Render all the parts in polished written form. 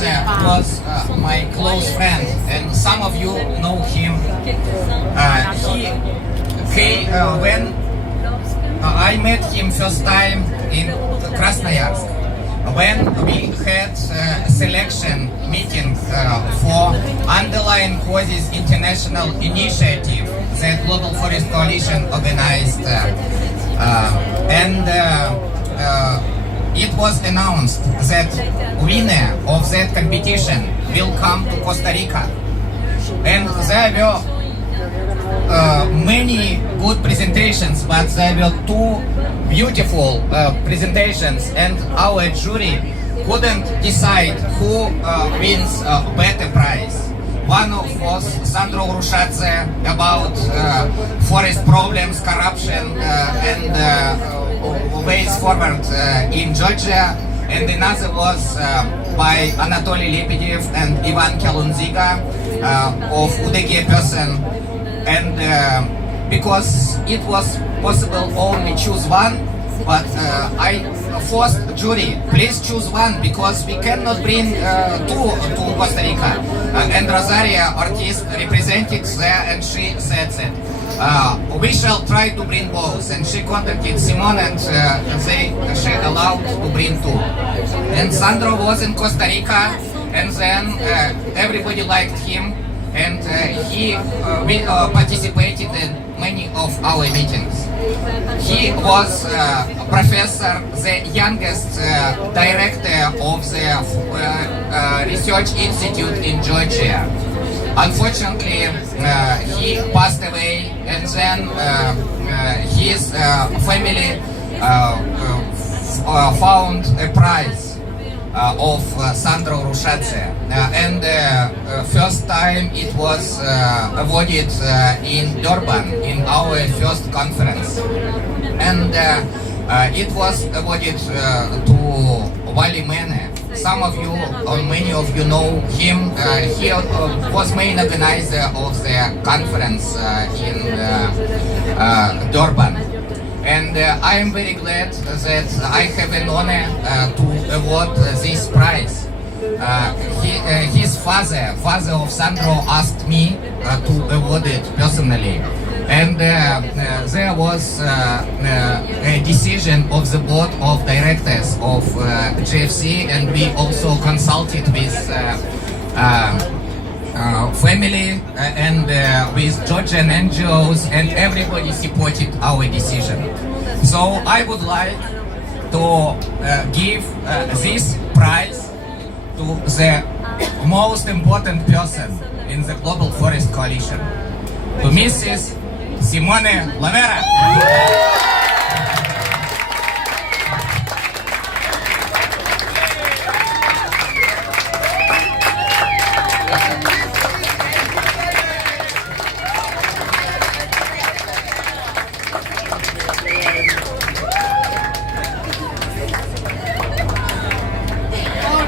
was my close friend, and some of you know him. When I met him first time in Krasnoyarsk, when we had selection meeting for Underlying Causes International Initiative that Global Forest Coalition organized, it was announced that winner of that competition will come to Costa Rica, and there were many good presentations, but there were two beautiful presentations, and our jury couldn't decide who wins a better prize. One was Sandro Urushadze about forest problems, corruption, and ways forward in Georgia, and another was by Anatoly Lebedev and Ivan Kalunziga of UDG person. And because it was possible only choose one, but I forced jury, please choose one, because we cannot bring two to Costa Rica. And Rosaria Ortiz represented there, and she said that we shall try to bring both. And she contacted Simone, and she allowed to bring two. And Sandro was in Costa Rica, and then everybody liked him, and he participated in many of our meetings. He was a professor, the youngest director of the research institute in Georgia. Unfortunately, he passed away, and then his family found a prize of Sandro Urushadze, and first time it was awarded in Durban in our first conference, and it was awarded to Wally Mene. Some of you, or many of you, know him. He was main organizer of the conference in Durban. And I am very glad that I have an honor to award this prize. His father of Sandro, asked me to award it personally. And there was a decision of the board of directors of GFC, and we also consulted with family and with Georgian NGOs, and everybody supported our decision. So I would like to give this prize to the most important person in the Global Forest Coalition, to Mrs. Simone Lovera.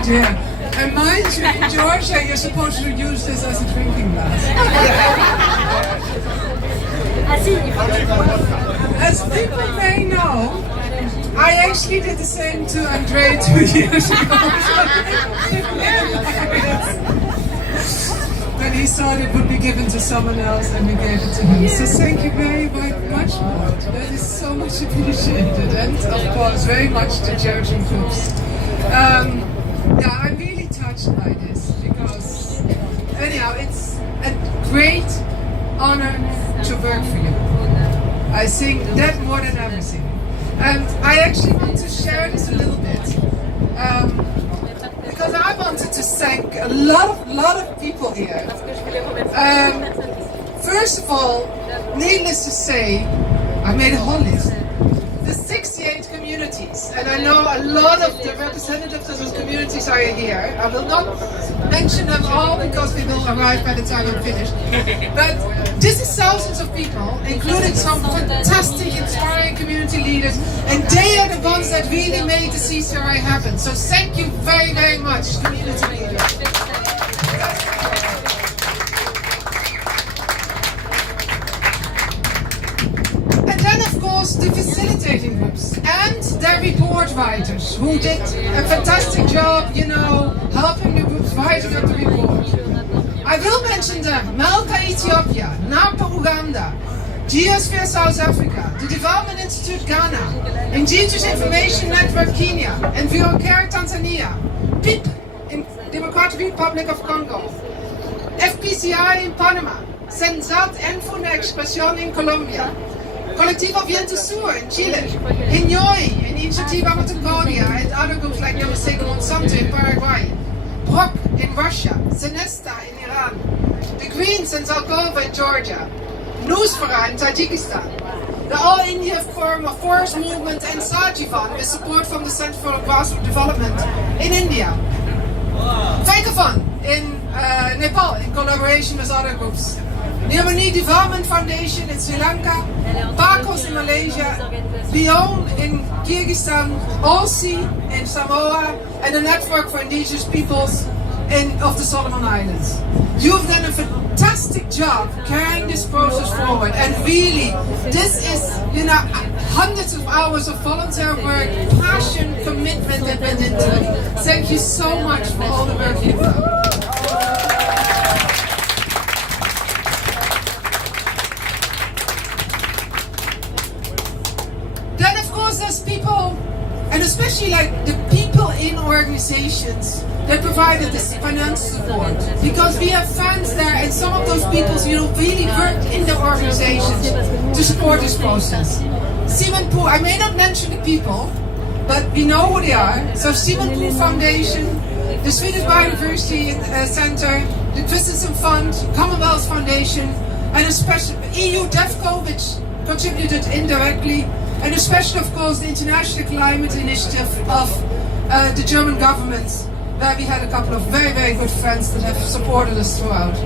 Yeah. And mind you, in Georgia, you're supposed to use this as a drinking glass. As people may know, I actually did the same to Andrey 2 years ago. When he thought it would be given to someone else, and we gave it to him. So thank you very, very much, Lord. That is so much appreciated, and of course, very much to Georgian groups. Yeah, I'm really touched by this, because anyhow, it's a great honor to work for you. I think that more than everything. And I actually want to share this a little bit, because I wanted to thank a lot of people here. First of all, needless to say, I made a whole list. The 68 communities, and I know a lot of the representatives of those communities are here. I will not mention them all because we will arrive by the time I'm finished. But this is thousands of people, including some fantastic, inspiring community leaders, and they are the ones that really made the CCRI happen. So thank you very, very much, community leaders. The facilitating groups and their report writers, who did a fantastic job, you know, helping the groups mentioned Melka Ethiopia, NAPA Uganda, Geosphere South Africa, the Development Institute Ghana, Indigenous Information Network Kenya, and Care Tanzania, PIP in Democratic Republic of Congo, FPCI in Panama, Sensat and Funda Expresión in Colombia, Colectivo Viento Sur in Chile, Iñoi in Initiativa Mataconia, and other groups like Yamasego Monsanto in Paraguay, Brock in Russia, Senesta in Iran, the Greens in Zalkova in Georgia, Nusfara in Tajikistan, the All India Forum of Forest Movement and Sajivan with support from the Center for Grassroots Development in India, Vakafon in Nepal in collaboration with other groups, Nirmani Development Foundation in Sri Lanka, Pacos in Malaysia, Leon in Kyrgyzstan, OSI in Samoa, and the Network for Indigenous Peoples of the Solomon Islands. You've done a fantastic job carrying this process forward, and really, this is, hundreds of hours of volunteer work, passion, commitment that went into it. Thank you so much for all the work you've done. Then, of course, there's people, and especially like the people in organizations that provided this financial support, because we have funds there, and some of those people, really work in the organizations to support this process. Simon Poo, I may not mention the people, but we know who they are. So Simon Poo Foundation, the Swedish Biodiversity Center, the Christensen Fund, Commonwealth Foundation, and especially EU DEFCO, which contributed indirectly, and especially, of course, the International Climate Initiative of the German government, where we had a couple of very, very good friends that have supported us throughout.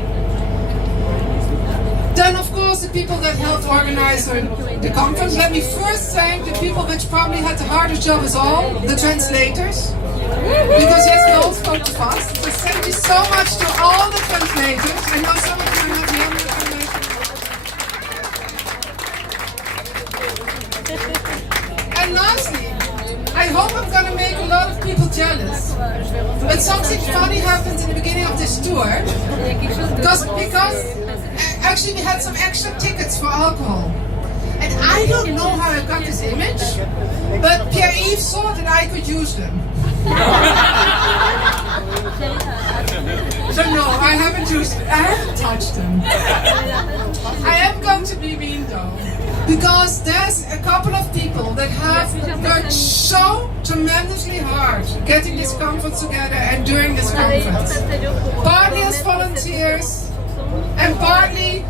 Then, of course, the people that helped organize the conference. Let me first thank the people which probably had the hardest job as all, the translators. Because yes, we all spoke too fast. So thank you so much to all the translators. I know some of you are not here. And lastly, I hope I'm going to make a lot of people jealous. But something funny happened in the beginning of this tour. Because actually we had some extra tickets for alcohol. And I don't know how I got this image, but Pierre-Yves saw that I could use them. So no, I haven't touched them. I am going to be mean though, because there's a couple of people that have worked so tremendously hard getting this conference together and during this conference. Partly as volunteers, and partly,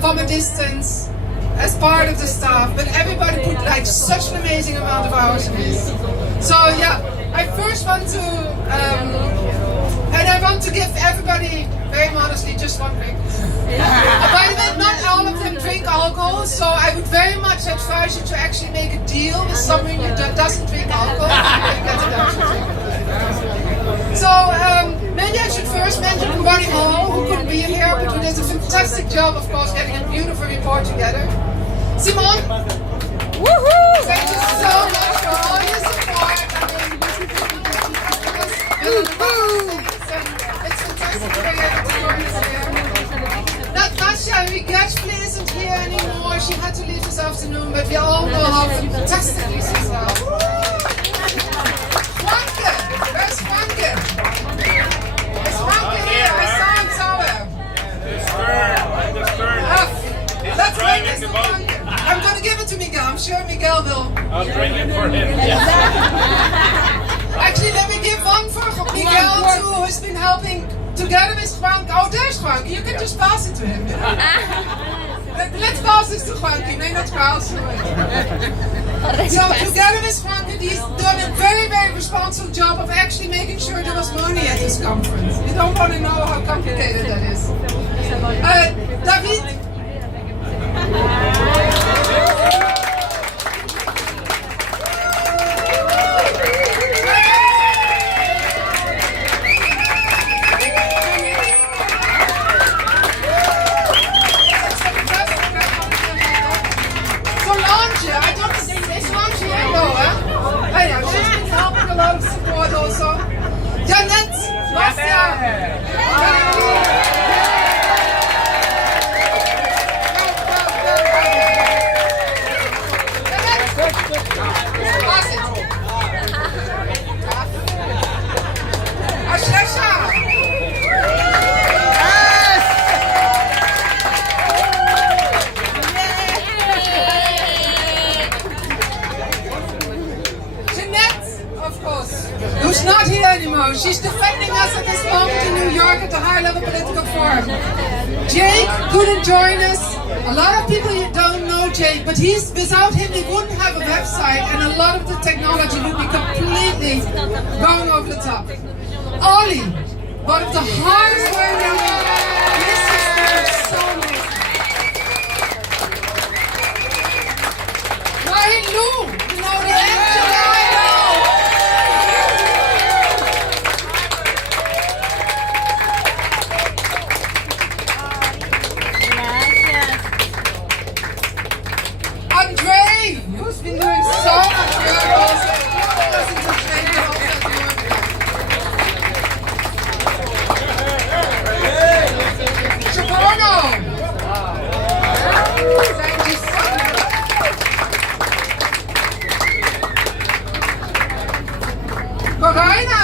from a distance, as part of the staff, but everybody put like such an amazing amount of hours in this. So yeah, I first want to, and I want to give everybody, very modestly, just one drink. By the way, not all of them drink alcohol, so I would very much advise you to actually make a deal with someone that doesn't drink alcohol. So maybe I should first mention Ronnie Hall, who couldn't be here, but who did a fantastic job, of course, getting a beautiful report together. Simone, woohoo! Thank you so much for all your support. It's fantastic to be here. Natasha regretfully isn't here anymore. She had to leave this afternoon, but we all know how fantastically she's out. Franke! Where's Franke? Is Franke here? I saw him somewhere. Let's bring this to Franke. I'm going to give it to Miguel. I'm sure Miguel will. I'll bring it for him. Actually, let me give one for Miguel too, who's been helping together with Franke. Oh, there's Franke. You can just pass it to him. Let's pass this to Franke. No, not pass to it. So together with Franke, he's done a very, very responsible job of actually making sure there was money at this conference. You don't want to know how complicated that is. David. Yeah. defending us at this moment in New York at the high-level political forum. Jake couldn't join us. A lot of people don't know Jake, but without him we wouldn't have a website and a lot of the technology would be completely going over the top. Ollie, one of the hardest working listeners, so amazing. Lou, you know the engine I know. Andrey, who's been doing so much work also. Chicago. Thank you so much. Corina.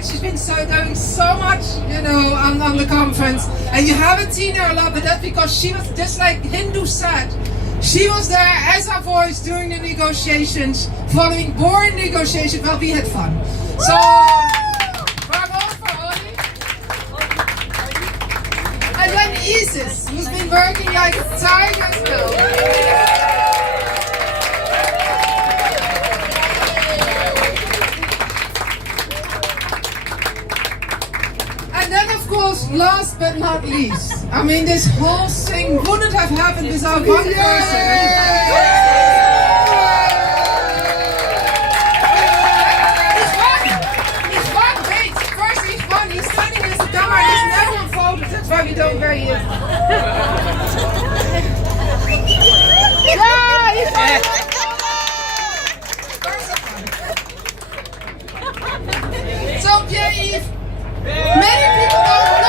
She's been doing so much, you know, on the conference, and you haven't seen her a lot, but that's because she was, just like Hindu said, she was there as our voice during the negotiations, following boring negotiations. Well, we had fun. So, bravo for Ollie. And then Isis, who's been working like a tiger as well. Last but not least, I mean, this whole thing wouldn't have happened without one person. He's one, wait, first he's one, he's standing as a dumber, he's never unfolded, that's why we don't very it. Yeah, he's one. So Pierre-Yves, many people don't know.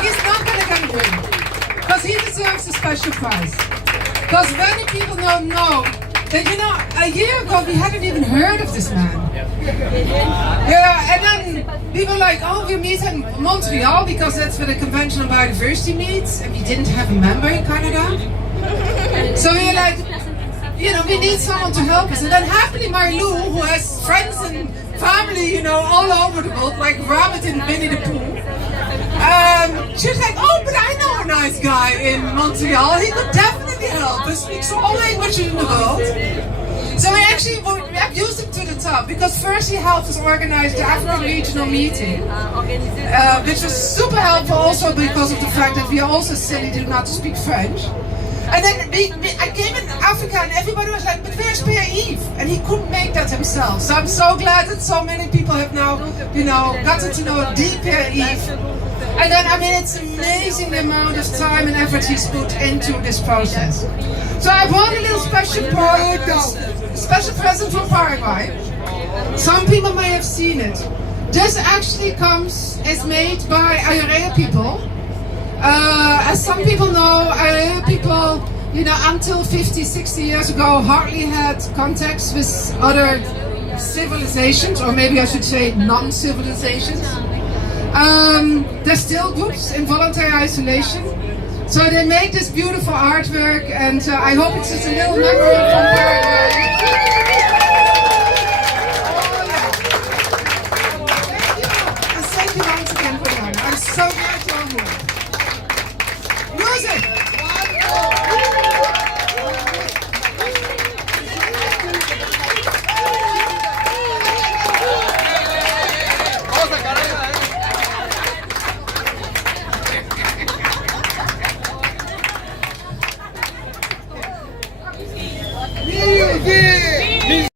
He's not going to come in because he deserves a special prize. Because many people don't know that, you know, a year ago we hadn't even heard of this man. Yeah, and then we were like, oh, we meet in Montreal because that's where the Convention on Biodiversity meets, and we didn't have a member in Canada. So we were like, you know, we need someone to help us. And then happily Marilou, who has friends and family, you know, all over the world, like Rabbit in Winnie the Pooh, she was like, oh, but I know a nice guy in Montreal. He could definitely help us. Speaks all languages in the world. So we actually abused him to the top, because first he helped us organize the African regional meeting, which was super helpful also because of the fact that we are also silly to not speak French. And then I came in Africa and everybody was like, but where's Pierre-Yves? And he couldn't make that himself. So I'm so glad that so many people have now, you know, gotten to know the Pierre-Yves. And then, I mean, it's amazing the amount of time and effort he's put into this process. So I brought a little special present from Paraguay. Some people may have seen it. This actually is made by Ayurveda people. As some people know, Ayurveda people, you know, until 50, 60 years ago, hardly had contacts with other civilizations, or maybe I should say non-civilizations. They're still groups in voluntary isolation. So they make this beautiful artwork, and I hope it's just a little memory from Paraguay. Thank you. And thank you once again for that. I'm so glad you're here. Music!